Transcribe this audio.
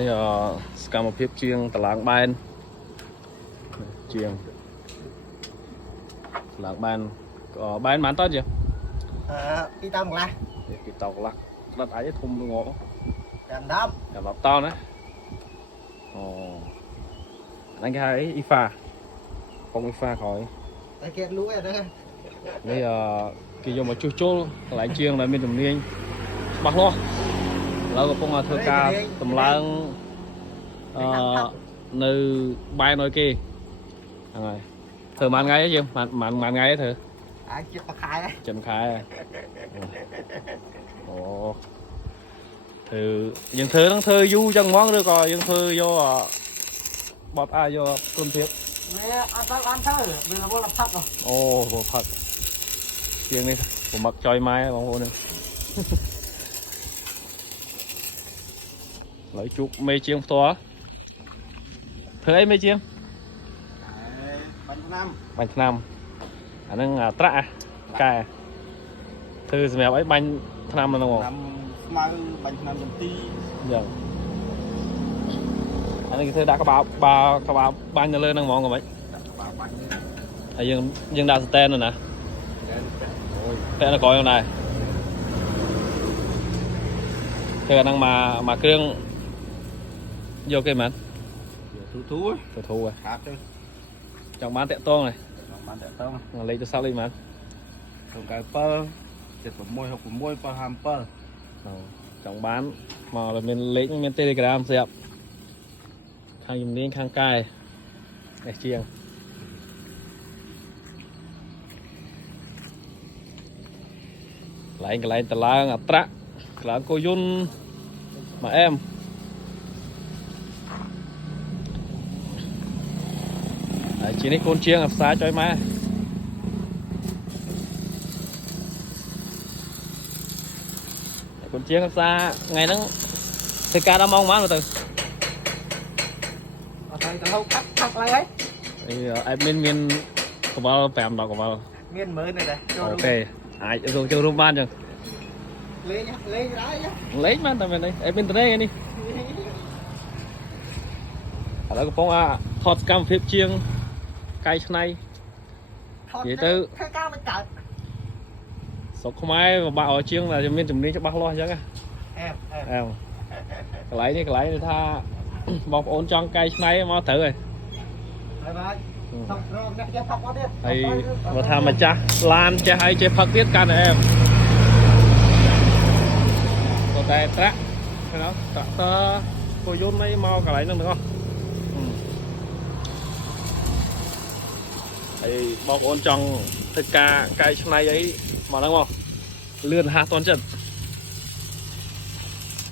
នេះសកម្មភាពជាងតឡើងបែនជាងតឡើងបែនក៏បែនបានតើជាពីតាមកន្លះពីតោកន្លះស្ដាត់អាចធំងក់10តោណាអូហ្នឹងគេហៅអីអ៊ីហ្វាកុំអ៊ីហ្វាក្រោយតែគេលួយអត់ហ្នឹងនេះគេយកមកជួសជុលកន្លែងជាងដែលមានជំនាញច្បាស់លាស់ឥឡូវកំពុងធ្វើការតម្លើងនៅបែនឲ្យគេហ្នឹងហើយធ្វើប៉ុន្មានថ្ងៃជាងប៉ុន្មានថ្ងៃធ្វើអាចជិត1ខែជិត1ខែអូធ្វើយើងធ្វើហ្នឹងធ្វើយូរចឹងហ្មងឬក៏យើងធ្វើយកបត់យកគុណភាពវាអត់ទៅបានធ្វើវាវល់ផឹកអូវល់ផឹកជាងនេះប្រមឹកចុយម៉ែបងប្អូននេះឡើយជុកមេជាងផ្ទាល់ធ្វើអីមេជាងបាញ់ឆ្នាំ អាហ្នឹងត្រាក់កែធ្វើសម្រាប់អីបាញ់ឆ្នាំហ្នឹងបងឆ្នាំស្មៅបាញ់ឆ្នាំចំទីយ៉ាងអានេះគេធ្វើដាក់ក្បាលបាញ់នៅលើហ្នឹងហ្មងក៏មិនហើយយើងដាក់ស្តែននោះណាតែនៅក្រោយហ្នឹងដែរធ្វើអាហ្នឹងមកគ្រឿងយកគេមែនទូខាប់ទៅចង់បានតាក់តងនេះលេខទូរស័ព្ទលេខមែន097 7666 757ចង់បានមកតែមានលេខមាន Telegram ស្រាប់ខាងជំនាញខាងកាយនេះជាងកន្លែងតឡើងអត្រាក់កន្លែងកូយុនមកអែមហើយជានេះកូនជាងផ្សារចុយម៉ែកូនជាងផ្សារថ្ងៃហ្នឹងធ្វើការដល់ម៉ោងប៉ុន្មានទៅអត់ទៅហូបផឹកឡើងហើយអេដមីនមានកវល5 10កវលមាន10000ទេដែរអូខេអាចចូលរួមបានចឹងលេងដែរលេងបានតែមែនទេអេដមីនត្រេនេះឥឡូវកំពុងថតសកម្មភាពជាងកែច្នៃនិយាយទៅធ្វើការមិនកើតស្រុកខ្មែរពិបាកឲ្យជាងតែមានជំនាញច្បាស់លាស់អញ្ចឹងអែមកន្លែងនេះថាបងប្អូនចង់កែច្នៃមកត្រូវហើយហើយសំក្រមអ្នកចេះផឹកអត់ទៀតហើយបើថាម្ចាស់ឡានចេះហើយចេះផឹកទៀតកាន់តែអែមតែត្រាក់ណាត្រាក់តើគោយន្តអីមកកន្លែងហ្នឹងទាំងអស់ហើយបងប្អូនចង់ធ្វើការកែច្នៃអីមកហ្នឹងមកលឿនរហ័សទាន់ចិត្ត